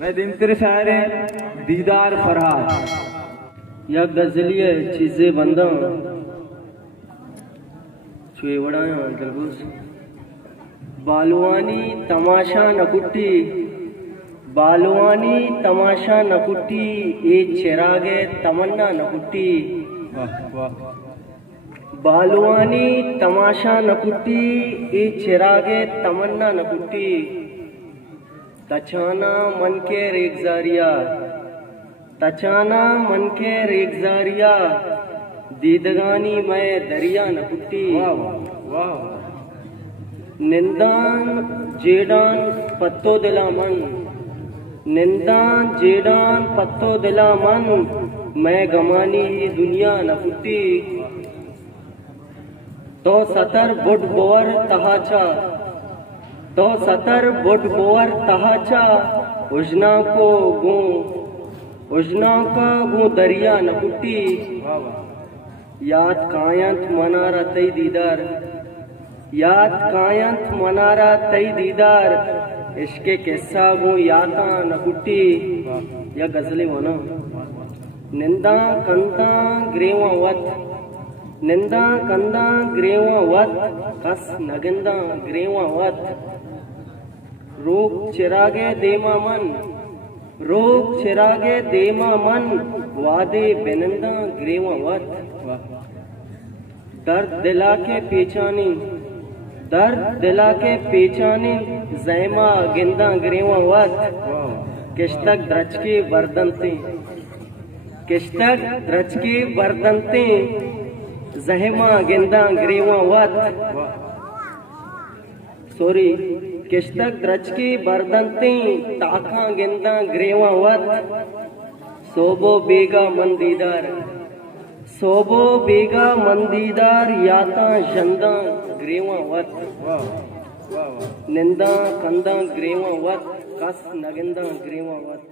मैं दिन तेरे शायर दीदार फरहाद या गजलिय चीजें बंदा चुए बड़ाया दिलगुस बालवानी तमाशा नकुट्टी बालवानी तमाशा नकुट्टी ए चिरागे तमन्ना नकुट्टी बालवानी तमाशा नकुट्टी ए चिरागे तमन्ना नकुट्टी तचाना मन के रेगजारिया तचाना मन के रेगजारिया दीदगानी मैं दरिया नकुट्टी निंदान जेडान पत्तो दिला मन निंदान जेडान पत्तो दिला मन मैं गमानी ही दुनिया नकुट्टी तो सतर बुड बोर तहाचा तो सतर बुड बोर तहाचा उजना का गू दरिया नकुट्टी याद कायंत मनारा तई दीदार याद कायंत मनारा तई दीदार इश्के किस्सा गू याता नकुट्टी या गजली वना निंदा कंदा ग्रेवा वत निंदा कंदा ग्रेवा वत कस नगिंदा ग्रेवा वत रोक चिरागे देमा मन रोक चिरागे देमा मन वादे बेनंदा ग्रेवा वत दर्द दिला के पेचानी दर्द दिला के पेचानी जैमा गिंदा ग्रेवा वत किश्तक द्रच के बर्दनते किश्तक द्रच के बर्दनते जहमा गिंदा ग्रेवा वत सॉरी किश्तक द्रच की बर्दनती ताका गिंदा ग्रेवा वत सोबो बेगा मंदीदार याता जंदा ग्रेवा वत निंदा कंदा ग्रेवा वत कस नगिंदा ग्रेवा वत।